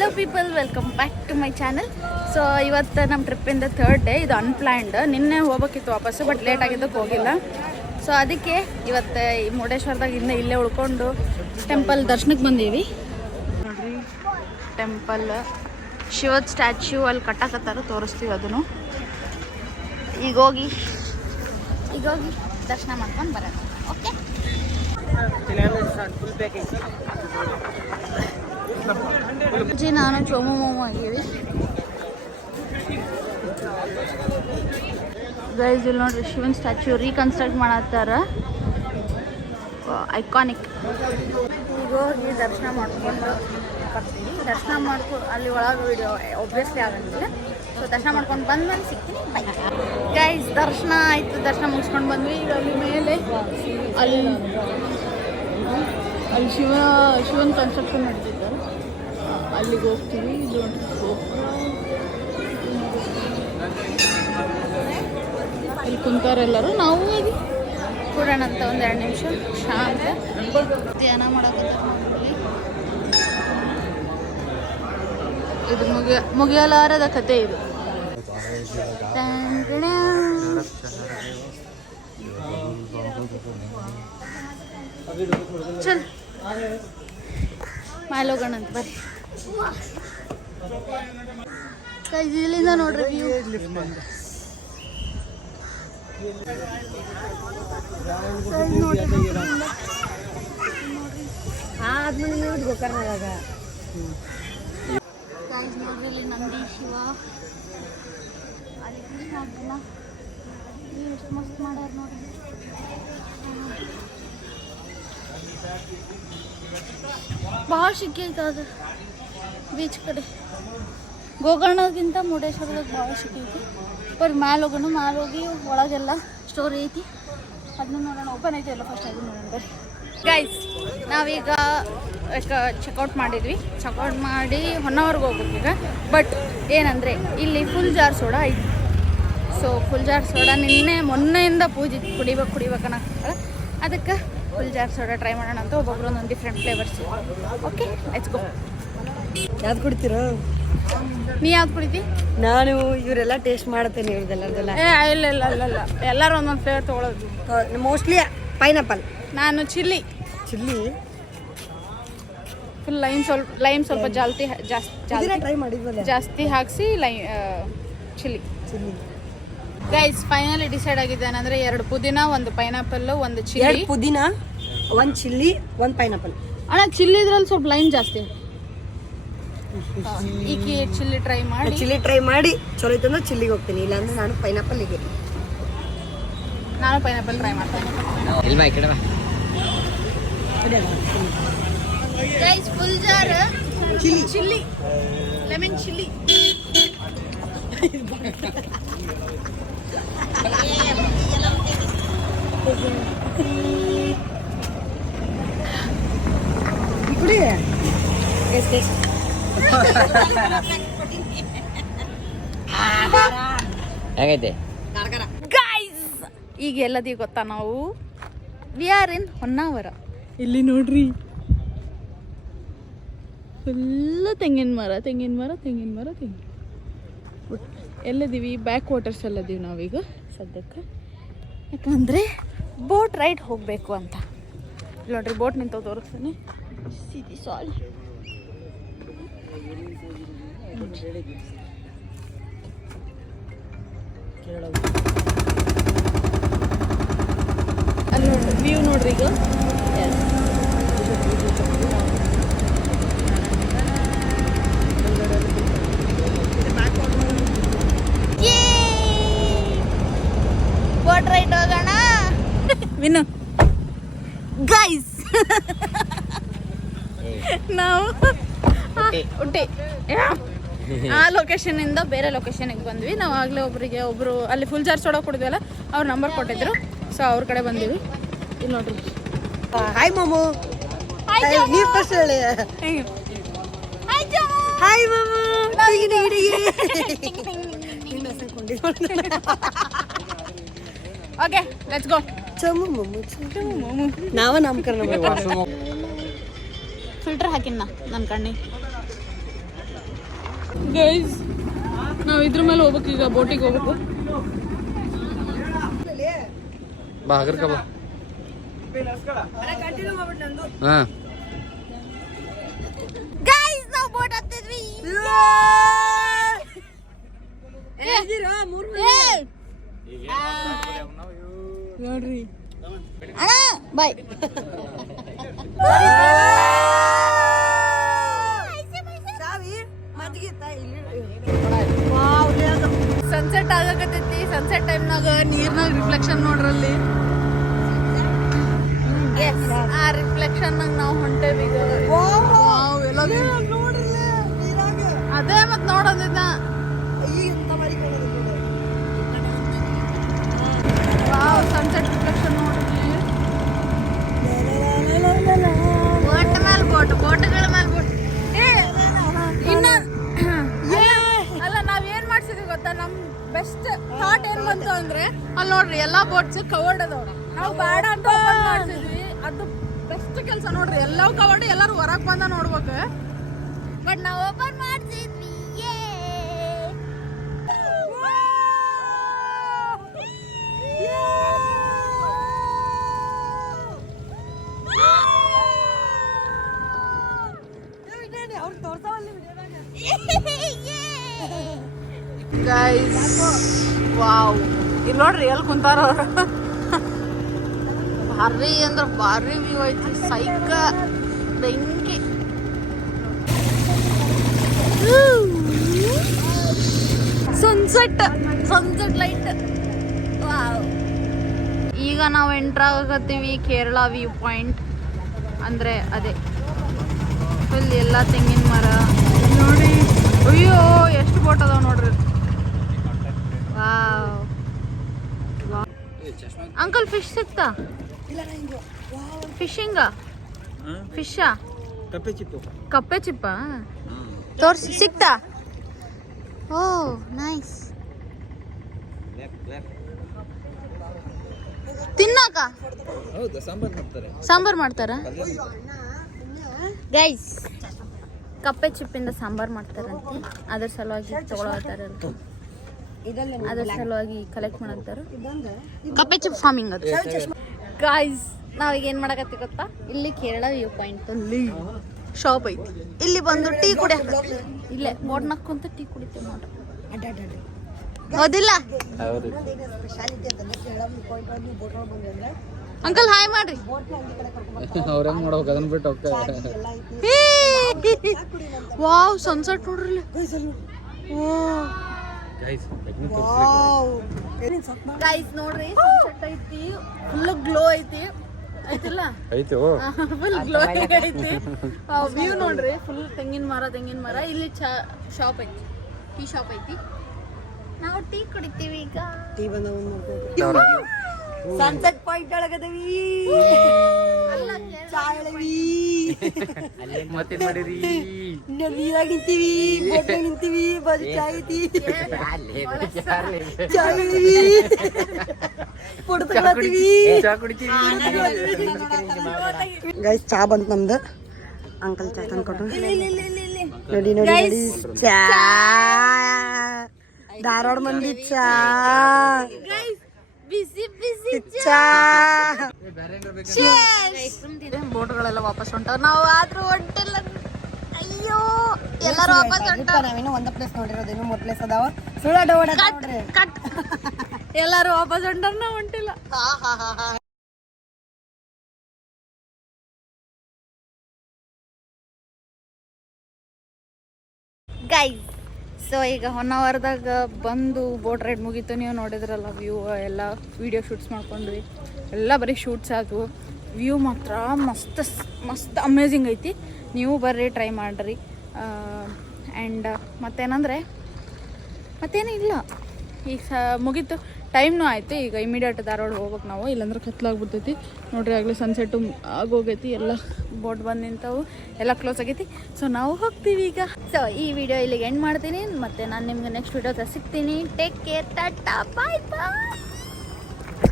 Hello people, welcome back to my channel. So ಇವತ್ತು ನಮ್ಮ ಟ್ರಿಪ್ಪಿಂದ 3rd day. ಇದು unplanned. ನಿನ್ನೆ ಹೋಗ್ಬೇಕಿತ್ತು ವಾಪಸ್ಸು, ಬಟ್ ಲೇಟ್ ಆಗಿದ್ದಕ್ಕೆ ಹೋಗಿಲ್ಲ. ಸೊ ಅದಕ್ಕೆ ಇವತ್ತು ಈ ಮುರುಡೇಶ್ವರದಾಗ ಇಲ್ಲೇ ಉಳ್ಕೊಂಡು ಟೆಂಪಲ್ ದರ್ಶನಕ್ಕೆ ಬಂದೀವಿ. ನೋಡ್ರಿ, ಟೆಂಪಲ್ ಶಿವದ ಸ್ಟ್ಯಾಚ್ಯೂ ಅಲ್ಲಿ ಕಟ್ಟಾಕತ್ತಾರ, ತೋರಿಸ್ತೀವಿ ಅದನ್ನು. ಈಗ ಹೋಗಿ ದರ್ಶನ ಮಾಡ್ಕೊಂಡು ಬರೋಣ. ಓಕೆ, ನಾನು ಚೋಮು ಮೋಮೋ ಆಗೀವಿ ಗೈಸ್. ಇಲ್ಲಿ ನೋಡ್ರಿ, ಶಿವನ್ ಸ್ಟ್ಯಾಚ್ಯೂ ರೀಕನ್ಸ್ಟ್ರಕ್ಟ್ ಮಾಡತ್ತಾರ, ಐಕಾನಿಕ್. ಈಗ ಹೋಗಿ ದರ್ಶನ ಮಾಡ್ಕೊಂಡು ಬರ್ತೀವಿ. ದರ್ಶನ ಅಲ್ಲಿ ಒಳಗೆ ವಿಡಿಯೋ ಒಬ್ವಿಯಸ್ಲಿ ಆಗಂಗಿಲ್ಲ. ಸೊ ದರ್ಶನ ಮಾಡ್ಕೊಂಡು ಬಂದ್ಮೇಲೆ ಸಿಗ್ತೀನಿ. ಬೈ ಗೈಸ್, ದರ್ಶನ ಆಯಿತು. ದರ್ಶನ ಮುಗಿಸ್ಕೊಂಡು ಬಂದ್ವಿ. ಈಗ ಅಲ್ಲಿ ಮೇಲೆ ಅಲ್ಲಿ ಶಿವನ್ ಕನ್ಸ್ಟ್ರಕ್ಷನ್ ನಡ್ತಿದ್ದಾರೆ, ಅಲ್ಲಿಗೆ ಹೋಗ್ತೀವಿ. ಇದು ಇಲ್ಲಿ ಕುಂತಾರೆಲ್ಲರೂ, ನಾವು ಹೋಗಿ ಕೂಡೋಣ ಅಂತ. ಒಂದು 2 ನಿಮಿಷ ಶಾಂತ ಧ್ಯಾನ ಮಾಡೋಕತ್ತಾರೆ. ಇದು ಮುಗಿಯಲಾರದ ಕತೆ ಇದು. ಚಲ್ ಮೇಲೆ ಹೋಗೋಣ ಅಂತ ಬರ್ರಿ. ಇಲ್ಲಿಂದ ನೋಡ್ರಿ ವ್ಯೂ. ನೋಡ್ರಿ, ಇಲ್ಲಿ ನಂದಿ, ಶಿವ, ಅಲ್ಲಿ ಕೃಷ್ಣ ಆಗ್ತಿಲ್ಲ. ಎಷ್ಟು ಮಸ್ತ್ ಮಾಡ್ಯಾರ ನೋಡ್ರಿ. ಭಾಳ ಸಿಕ್ಕೈತೆ ಅದು ಬೀಚ್ ಕಡೆ. ಗೋಕರ್ಣಕ್ಕಿಂತ ಮುರುಡೇಶ್ವರದಾಗ ಭಾಳ ಸಿಕ್ಕೈತಿ. ಬರೀ ಮ್ಯಾಲೆ ಹೋಗಿ ಒಳಗೆಲ್ಲ ಸ್ಟೋರಿ ಐತಿ, ಅದನ್ನ ನೋಡೋಣ. ಓಪನ್ ಐತಿ ಎಲ್ಲ, ಫಸ್ಟ್ ಅದನ್ನ ನೋಡೋಣ ಬರ್ರಿ. ಗೈಸ್, ನಾವೀಗ ಚೆಕ್ಔಟ್ ಮಾಡಿದ್ವಿ. ಚೆಕ್ಔಟ್ ಮಾಡಿ ಹೊನ್ನಾವರ್ಗೆ ಹೋಗ್ಬೇಕು ಈಗ. ಬಟ್ ಏನಂದರೆ ಇಲ್ಲಿ ಫುಲ್ ಜಾರ್ ಸೋಡಾ ಐತಿ. ಸೊ ಫುಲ್ ಜಾರ್ ಸೋಡಾ ಮೊನ್ನೆಯಿಂದ ಪೂಜೆ ಕುಡಿಬೇಕನ್ನೋ, ಅದಕ್ಕೆ ಫುಲ್ ಜಾರ್ ಸೋಡಾ ಟ್ರೈ ಮಾಡೋಣ ಅಂತ. ಒಬ್ಬೊಬ್ರು ಒಂದೊಂದು ಡಿಫ್ರೆಂಟ್ ಫ್ಲೇವರ್ಸ್. ಓಕೆ, ಲೆಟ್ಸ್ ಗೋ. ಯಾವ್ದು ಕುಡಿತೀರಾ? ನೀ ಯಾವ್ದು ಕುಡಿತಿ? ನಾನು ಇವರೆಲ್ಲ ಟೇಸ್ಟ್ ಮಾಡ್ತೇನೆ ಇವ್ರದೆಲ್ಲ. ಇಲ್ಲ ಎಲ್ಲರೂ ಒಂದೊಂದು ಫ್ಲೇವರ್ ತೊಗೊಳೋದು. Mostly pineapple. ನಾನು ಚಿಲ್ಲಿ ಫುಲ್ ಲೈಮ್ ಸ್ವಲ್ಪ ಜಾಸ್ತಿ ಹಾಕಿಸಿ ಚಿಲ್ಲಿ. ಗೈಸ್, ಫೈನಲಿ ಡಿಸೈಡ್ ಆಗಿದೆ ಏನಂದ್ರೆ 2 ಪುದೀನ, 1 ಪೈನಾಪಲ್, 1 ಚಿಲ್ಲಿ. 2 ಪುದೀನ, 1 ಚಿಲ್ಲಿ, 1 ಪೈನಾಪಲ್. ಅಣ್ಣ, ಚಿಲ್ಲಿ ಇದ್ರಲ್ಲಿ ಸ್ವಲ್ಪ ಲೈಮ್ ಜಾಸ್ತಿ. ಈಗ ಚಿಲ್ಲಿ ಟ್ರೈ ಮಾಡಿ ಚಲೋ ಇತ್ತಂದ್ರೆ ಚಿಲ್ಲಿಗೆ ಹೋಗ್ತೀನಿ, ಇಲ್ಲಾಂದ್ರೆ ನಾನು ಪೈನಾಪಲ್ಗೆ. ನಾನು ಪೈನಾಪಲ್ ಟ್ರೈ ಮಾಡ್ತೇನೆ. Guys, full jar chilli, lemon chilli. ಕುಡಿ. ಹೇಗೈತೆ ಗೈಸ್? ಈಗ ಎಲ್ಲದೀಗ ಗೊತ್ತಾ, ನಾವು ವಿ ಆರ್ ಇನ್ ಹೊನ್ನಾವರ. ಇಲ್ಲಿ ನೋಡ್ರಿ, ಫುಲ್ ತೆಂಗಿನ ಮರ. ಎಲ್ಲದೀವಿ ಬ್ಯಾಕ್ ವಾಟರ್ಸ್ ಎಲ್ಲದೀವಿ ನಾವೀಗ ಸದ್ಯಕ್ಕೆ. ಯಾಕಂದರೆ ಬೋಟ್ ರೈಡ್ ಹೋಗಬೇಕು ಅಂತ. ನೋಡ್ರಿ, ಬೋಟ್ ನಿಂತ ತೋರಿಸ್ತೀನಿ. ಸೀದಿ ಸಾಲ್ ಅಲ್ಲಿ ನೋಡ್ರಿ, ವ್ಯೂ ನೋಡ್ರಿ ಈಗ. ಬೋಟ್ ರೈಡ್ ಹೋಗೋಣ ವಿನು. ಗೈಸ್, ನಾವು ಉಟ್ಟಿ ಆ ಲೊಕೇಶನಿಂದ ಬೇರೆ ಲೊಕೇಶನಿಗೆ ಬಂದ್ವಿ. ನಾವು ಆಗಲೇ ಒಬ್ಬರು ಅಲ್ಲಿ ಫುಲ್ ಜಾರ್ ಸೋಡಾ ಕುಡಿದ್ವಲ್ಲ, ಅವ್ರ ನಂಬರ್ ಕೊಟ್ಟಿದ್ರು. ಸೊ ಅವ್ರ ಕಡೆ ಬಂದೀವಿ. ಇಲ್ಲಿ ನೋಡ್ರಿ. ಹಾಯ್ ಮಾಮು. ನೀವು ಫಸ್ಟ್ ಹೇಳಿ. ಹಾಯ್ ಮಾಮು. Okay, let's go. ಚಮು ಮಾಮು. ನಾವ ನಾಮಕರಣ ಫಿಲ್ಟರ್ ಹಾಕಿನ ನನ್ನ ಕಣ್ಣಿ. ಗೈಸ್ ನಾವು ಇದ್ರ ಮೇಲೆ ಹೋಗ್ಬೇಕು ಈಗ ಬೋಟಿಗೆ ಹೋಗ್ಬೇಕು ಬಾ ಹಗರ್ಕ ಬಾ ಹಾ ಗೈಸ್ ನಾವು ಬೋಟ್ ಹತ್ತಿದ್ವಿ ನೋಡ್ರಿ ಅಣ್ಣ ಬಾಯ್ ಸನ್ಸೆಟ್ ಆಗಕತ್ತೈತಿ ಸನ್ಸೆಟ್ ಟೈಮ್ನಾಗ ನೀರ್ನಾಗ ರಿಫ್ಲೆಕ್ಷನ್ ನೋಡ್ರಲ್ಲಿ ಆ ರಿಫ್ಲೆಕ್ಷನ್ ನಾವು ಹೊಂಟೇವಿ ಈಗ ಅದೇ ಮತ್ ನೋಡೋದಿದ್ದ ಸನ್ಸೆಟ್ ರಿಫ್ಲೆಕ್ಷನ್ ನೋಡ್ರಿ ಬೋಟ್ ಮೇಲೆ ಬೋಟ್ಗಳ ಮೇಲೆ ಬೋಟ್ ಇನ್ನ ಅಲ್ಲ ನಾವ್ ಏನ್ ಮಾಡ್ಸಿದ್ವಿ ಗೊತ್ತಾ ನಮ್ ಬೆಸ್ಟ್ ಥಾಟ್ ಏನ್ ಬಂತು ಅಂದ್ರೆ ಅಲ್ಲಿ ನೋಡ್ರಿ ಎಲ್ಲಾ ಬೋಟ್ಸ್ ಕವರ್ಡ್ ಅದಾವ ನಾವು ಬೇಡ ಅಂತ ಓಪನ್ ಮಾಡ್ಸಿದ್ವಿ ಅದು ಬೆಸ್ಟ್ ಕೆಲಸ ನೋಡ್ರಿ ಎಲ್ಲವೂ ಕವರ್ಡ್ ಎಲ್ಲಾರು ಹೊರಗ್ ಬಂದ ನೋಡ್ಬೇಕು ಬಟ್ ನಾವು ಓಪನ್ ಮಾಡ್ಸಿದ್ವಿ ಗೈಸ್ ವಾವ್ ಇಲ್ಲಿ ನೋಡ್ರಿ ಎಲ್ಲಿ ಕುಂತಾರ ಅವ್ರು ಭಾರಿ ಅಂದ್ರೆ ಭಾರಿ ವ್ಯೂ ಐತಿ ಸೈಕ ಬೆಂಕಿ ಸನ್ಸೆಟ್ ಲೈಟ್ ವಾವ್ ಈಗ ನಾವು ಎಂಟ್ರ್ ಆಗತ್ತೀವಿ ಕೇರಳ ವ್ಯೂ ಪಾಯಿಂಟ್ ಅಂದ್ರೆ ಅದೇ ಫುಲ್ ಎಲ್ಲ ತೆಂಗಿನ ಮರ ನೋಡಿ ಅಯ್ಯೋ ಎಷ್ಟು ಬೋಟ್ ಅದಾವ ನೋಡ್ರಿ ವಾವ್ ಅಂಕಲ್ ಫಿಶ್ ಸಿಕ್ತಾ ಫಿಶಿಂಗ ಫಿಶಾ ಕಪ್ಪೆ ಚಿಪ್ಪ ತೋರ್ಸಿ ಸಿಕ್ತಾ ಓ ನೈಸ್ ತಿನ್ನಾಕ ಸಾಂಬಾರ್ ಮಾಡ್ತಾರ ಗೈಸ್ ಕಪ್ಪೆ ಚಿಪ್ಪಿಂದ ಸಾಂಬಾರ್ ಮಾಡ್ತಾರಂತೆ ಅದ್ರ ಸಲುವಾಗಿ ತಗೊಳತಾರ ಅದ್ರ ಸಲುವಾಗಿ ಕಲೆಕ್ಟ್ ಮಾಡತ್ತಾರ ಕಪ್ಪೆ ಚಿಪ್ ಫಾರ್ಮಿಂಗ್ ಅದು ಗೈಸ್ ನಾವೀಗ ಏನ್ ಮಾಡಕತ್ತಿ ಗೊತ್ತಾ ಇಲ್ಲಿ ಕೇರಳ ವ್ಯೂ ಪಾಯಿಂಟ್ ಅಲ್ಲಿ ಶಾಪ್ ಐತಿ ಇಲ್ಲಿ ಬಂದು ಟೀ ಕುಡಿಯಕ ಇಲ್ಲೇ ಬೋಟ್ ನಕ್ಕೊಂತ ಟೀ ಕುಡಿತೀವಿ ನೋಡ್ರಿ ಹೌದಿಲ್ಲ ಅಂಕಲ್ ಹಾಯ್ ಮಾಡ್ರಿ ಅವ್ರ ಹೆಂಗ್ ಮಾಡ್ಬೇಕು ಅದನ್ನ ಬಿಟ್ಟು ವಾವ್ ಸನ್ಸೆಟ್ ನೋಡ್ರಿ ಗೈಸ್ ನೋಡ್ರಿ ಸನ್ಸೆಟ್ ಐತಿ ಫುಲ್ ಗ್ಲೋ ಐತಿ ಐತಿಲ್ಲ ಫುಲ್ ಗ್ಲೋ ಐತಿ ವ್ಯೂ ನೋಡ್ರಿ ಫುಲ್ ತೆಂಗಿನ ಮರ ಇಲ್ಲಿ ಶಾಪ್ ಐತಿ ಟೀ ಶಾಪ್ ಐತಿ ನಾವು ಟೀ ಕುಡಿತೀವಿ ಈಗ ಟೀ ಸನ್ಸೆಟ್ ಪಾಯಿಂಟ್ ಒಳಗದವಿ ಮತ್ತೆ ಮಾಡಿರಿ ನೀರಾಗ ನಿಂತೀವಿ ಬೋಟ್ನಾಗ ನಿಂತೀವಿ ಬಾಜು ಚಾಯ್ ಐತಿ ಚಾಯ್ ಫೋಟೋ ತಗೊಳತ್ತೀವಿ ಗೈಸ್ ಚಾ ಬಂತು ನಮ್ದು ಅಂಕಲ್ ಚಾ ತಂದ್ಕೊಟ್ರು ನೋಡಿ ನೋಡಿ ಚಾ ಧಾರವಾಡ ಮಂದಿ ಚಾ ಬಿಸಿ ಬಿಸಿ ಚಾ ಬೋಟ್ಗಳೆಲ್ಲ ವಾಪಸ್ ಹೊಂಟಾವ ನಾವು ಆದ್ರೂ ಹೊಂಟಿಲ್ಲ ಅಯ್ಯೋ ಎಲ್ಲರೂ ವಾಪಸ್ ಹೊಂಟಾವ ನಾವೇನೋ ಒಂದ ಪ್ಲೇಸ್ ನೋಡಿರೋದು ಇನ್ನೂ 3 ಪ್ಲೇಸ್ ಅದಾವ ಸುಳ್ಳ ಕಟ್ ಎಲ್ಲರೂ ವಾಪಸ್ ಹೊಂಟಾರ ನಾವು ಹೊಂಟಿಲ್ಲ ಗೈಸ್ ಸೊ ಈಗ ಹೊನ್ನಾವರದಾಗ ಬಂದು ಬೋಟ್ ರೈಡ್ ಮುಗೀತು ನೀವು ನೋಡಿದ್ರಲ್ಲ ವ್ಯೂ ಎಲ್ಲ ವಿಡಿಯೋ ಶೂಟ್ಸ್ ಮಾಡ್ಕೊಂಡ್ವಿ ಎಲ್ಲ ಬರೀ ಶೂಟ್ಸ್ ಆದವು ವ್ಯೂ ಮಾತ್ರ ಮಸ್ತ್ ಅಮೇಝಿಂಗ್ ಐತಿ ನೀವು ಬರ್ರಿ ಟ್ರೈ ಮಾಡಿರಿ ಆ್ಯಂಡ್ ಮತ್ತೇನಂದರೆ ಮತ್ತೇನೂ ಇಲ್ಲ ಈಗ ಮುಗೀತು ಟೈಮ್ನೂ ಆಯಿತು ಈಗ ಇಮಿಡಿಯೇಟ್ ಧಾರವಾಡ ಹೋಗ್ಬೇಕು ನಾವು ಇಲ್ಲಾಂದ್ರೆ ಕತ್ಲಾಗ್ಬಿಡ್ತೈತಿ ನೋಡ್ರಿ ಆಗಲಿ ಸನ್ಸೆಟ್ಟು ಆಗೋಗೈತಿ ಎಲ್ಲ ಬೋಟ್ ಬಂದು ನಿಂತವು ಎಲ್ಲ ಕ್ಲೋಸ್ ಆಗೈತಿ ಸೊ ನಾವು ಹೋಗ್ತೀವಿ ಈಗ ಸೊ ಈ ವಿಡಿಯೋ ಇಲ್ಲಿಗೆ ಎಂಡ್ ಮಾಡ್ತೀನಿ ಮತ್ತು ನಾನು ನಿಮ್ಗೆ ನೆಕ್ಸ್ಟ್ ವಿಡಿಯೋದ ಸಿಗ್ತೀನಿ ಟೇಕ್ ಕೇರ್ ಟಾಟಾ ಬಾಯ್ ಬಾಯ್